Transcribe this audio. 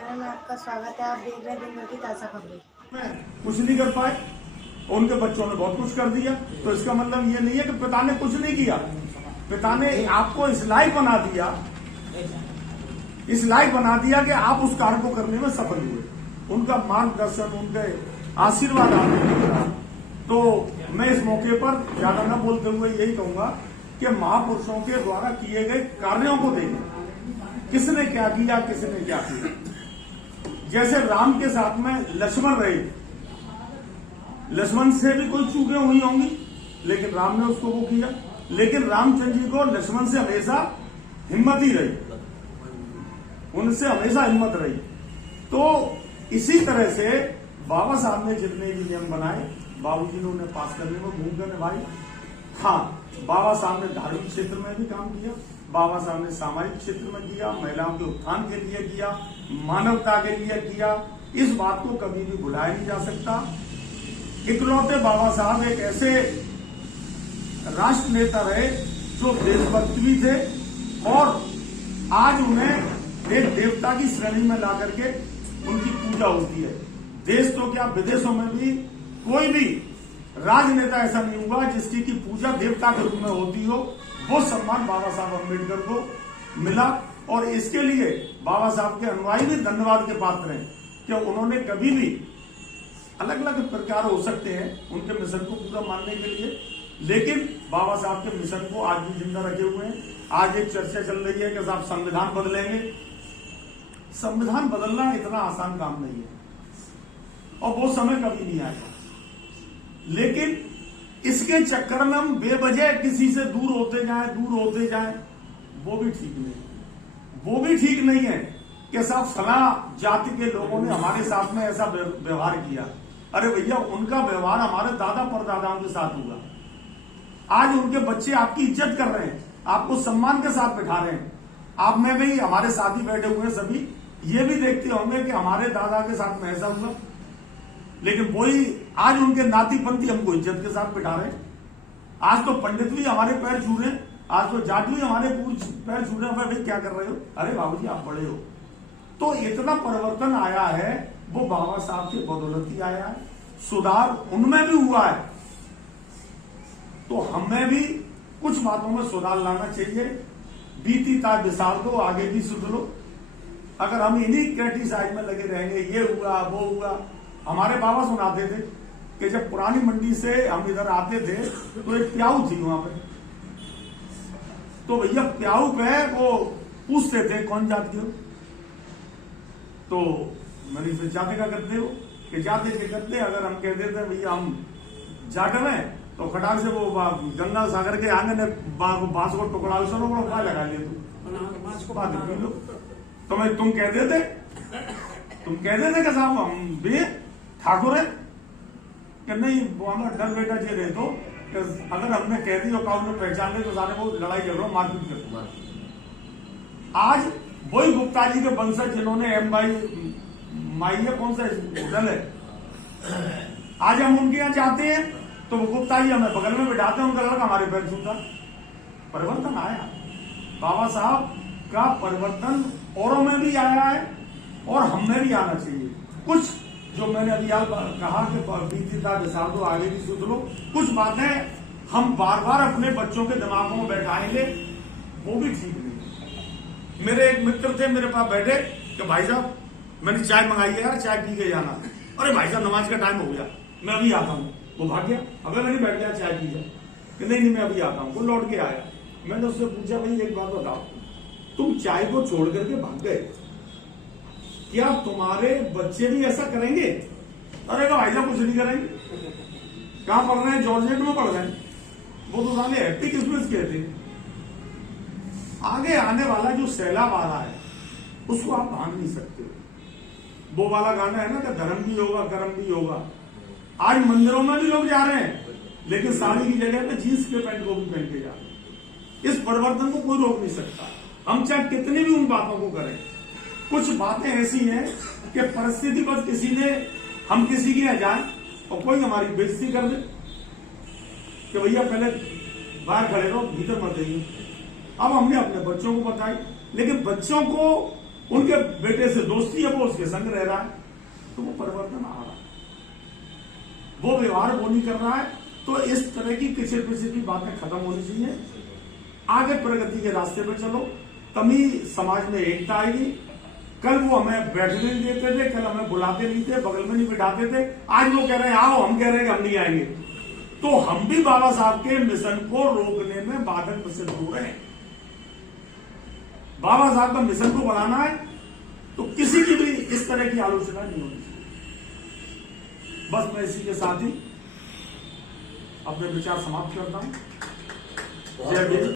Channel में आपका स्वागत है। आप देख रहे हैं दिन भर की ताज़ा खबरें। कुछ नहीं कर पाए, उनके बच्चों ने बहुत कुछ कर दिया। तो इसका मतलब ये नहीं है कि पिता ने कुछ नहीं किया। पिता ने आपको इस लायक बना दिया कि आप उस कार्य को करने में सफल हुए। उनका मार्गदर्शन, उनके आशीर्वाद आपने मिला। तो मैं इस मौके पर ज्यादा न बोलते हुए यही कहूंगा कि महापुरुषों के द्वारा किए गए कार्यों को देखें, किसने क्या किया, किसने क्या किया। जैसे राम के साथ में लक्ष्मण रहे, लक्ष्मण से भी कोई चूकें हुई होंगी, लेकिन राम ने उसको वो किया। लेकिन रामचंद्र जी को लक्ष्मण से हमेशा हिम्मत ही रही, उनसे हमेशा हिम्मत रही। तो इसी तरह से बाबा साहब ने जितने भी नियम बनाए, बाबूजी ने उन्हें पास करने में भूमिका निभाई। हाँ, बाबा साहब ने धार्मिक क्षेत्र में भी काम किया, बाबा साहब ने सामाजिक क्षेत्र में किया, महिलाओं के उत्थान के लिए किया, मानवता के लिए किया। इस बात को कभी भी भुलाया नहीं जा सकता। इकलौते बाबा साहब एक ऐसे राष्ट्र नेता रहे जो देशभक्त भी थे और आज उन्हें एक देवता की श्रेणी में ला करके उनकी पूजा होती है। देश तो क्या, विदेशों में भी कोई भी राजनेता ऐसा नहीं हुआ जिसकी की पूजा देवता के रूप में होती हो। वो सम्मान बाबा साहब अम्बेडकर को मिला और इसके लिए बाबा साहब के अनुयायी भी धन्यवाद के पात्र हैं कि उन्होंने कभी भी, अलग अलग प्रकार हो सकते हैं उनके मिशन को पूरा मानने के लिए, लेकिन बाबा साहब के मिशन को आज भी जिंदा रखे हुए हैं। आज एक चर्चा चल रही है कि साहब संविधान बदलेंगे। संविधान बदलना इतना आसान काम नहीं है और वो समय कभी नहीं आएगा। लेकिन इसके चक्कर में हम बेवजह किसी से दूर होते जाएं, वो भी ठीक नहीं है। वो भी ठीक नहीं है कि साहब फलां जाति के लोगों ने हमारे साथ में ऐसा व्यवहार किया। अरे भैया, उनका व्यवहार हमारे दादा परदादाओं के साथ हुआ। आज उनके बच्चे आपकी इज्जत कर रहे हैं, आपको सम्मान के साथ बैठा रहे हैं। आप में भी, हमारे साथ ही बैठे हुए सभी ये भी देखते होंगे कि हमारे दादा के साथ में ऐसा हुआ, लेकिन वही आज उनके नाती पंथी हमको इज्जत के साथ बिठा रहे हैं। आज तो पंडित भी हमारे पैर छू रहे हैं, आज तो जाट भी हमारे पैर छू रहे हैं। भाई क्या कर रहे हो? अरे बाबूजी आप बड़े हो। तो इतना परिवर्तन आया है, वो बाबा साहब की बदौलत ही आया है। सुधार उनमें भी हुआ है, तो हमें भी कुछ बातों में सुधार लाना चाहिए। बीती ताज विसार दो, आगे भी सुधरो। अगर हम इन्हीं क्रिटिसाइज में लगे रहेंगे, ये हुआ वो हुआ। हमारे बाबा सुनाते थे कि जब पुरानी मंडी से हम इधर आते थे तो एक प्याऊ थी वहां पे, तो भैया प्याऊ पे वो पूछते थे कौन जाति हो, तो मैंने फिर जाते का करते हो कि जाते के करते। अगर हम कहते थे भैया हम जाट में, तो खटाक से वो गंगा सागर के आंगन में बांस को टुकड़ा लगा लिए तू। तो मैं तुम कहते थे कि साहब हम भी ठाकुर है कि नहीं, वो हमारा डर बेटा जी रहे। तो अगर हमने कह दी और काउंटर पहचान ले तो सारे वो लड़ाई झगड़ो मारपीट कर। आज वही गुप्ता जी के वंशज जिन्होंने माई कौन सा होटल है, आज हम उनके यहाँ जाते हैं तो वो गुप्ता जी हमें बगल में बिठाते हैं, उनका लड़का हमारे पैर छूता। परिवर्तन आया, बाबा साहब का परिवर्तन औरों में भी आया है और हमें भी आना चाहिए। कुछ जो मैंने अभी कहा कि बीती ताज विसार दो, आगे भी सुधरो। कुछ बातें हम बार बार अपने बच्चों के दिमागों में बैठाएंगे, वो भी ठीक नहीं। मेरे एक मित्र थे मेरे पास बैठे कि भाई साहब मैंने चाय मंगाई है यार, चाय पी के जाना। अरे भाई साहब नमाज का टाइम हो गया, मैं अभी आता हूँ। वो भाग गया। अबे मैंने बैठ गया, चाय पी जाए कि नहीं मैं अभी आता हूँ। वो लौट के आया। मैंने उससे पूछा भाई एक बात बताओ, तुम चाय को छोड़ करके भाग गए, क्या तुम्हारे बच्चे भी ऐसा करेंगे? अरे भाई साहब कुछ नहीं करेंगे। कहां पढ़ रहे हैं? जॉर्जेट में पढ़ रहे हैं। वो तो साले हैप्पी क्रिसमस कहते हैं। आगे आने वाला जो सैलाब आ रहा है उसको आप भाग नहीं सकते। वो वाला गाना है ना कि धर्म भी होगा कर्म भी होगा। आज मंदिरों में भी लोग जा रहे हैं, लेकिन साड़ी की जगह पे जींस के पैंट को भी पहन के जा रहे हैं। इस परिवर्तन को कोई रोक नहीं सकता, हम चाहे कितनी भी उन बातों को करें। कुछ बातें ऐसी हैं कि परिस्थिति बस हम किसी के यहाँ जाए और कोई हमारी बेइज्जती कर दे कि भैया पहले बाहर खड़े रहो, भीतर मत आइए। अब हमने अपने बच्चों को बताई, लेकिन बच्चों को उनके बेटे से दोस्ती है, वो उसके संग रह रहा है, तो वो परिवर्तन आ रहा है, वो व्यवहार वो नहीं कर रहा है। तो इस तरह की किसी किसी की बातें खत्म होनी चाहिए। आगे प्रगति के रास्ते पर चलो, तभी समाज में एकता आएगी। कल वो हमें बैठने नहीं देते थे, कल हमें बुलाते नहीं थे, बगल में नहीं बिठाते थे, आज वो कह रहे हैं आओ, हम कह रहे हैं कि हम नहीं आएंगे। तो हम भी बाबा साहब के मिशन को रोकने में बाधक सिद्ध हो रहे हैं। बाबा साहब का मिशन को बढ़ाना है तो किसी की भी इस तरह की आलोचना नहीं होनी चाहिए। बस मैं इसी के साथ ही अपने विचार समाप्त करता हूं। जय भीम।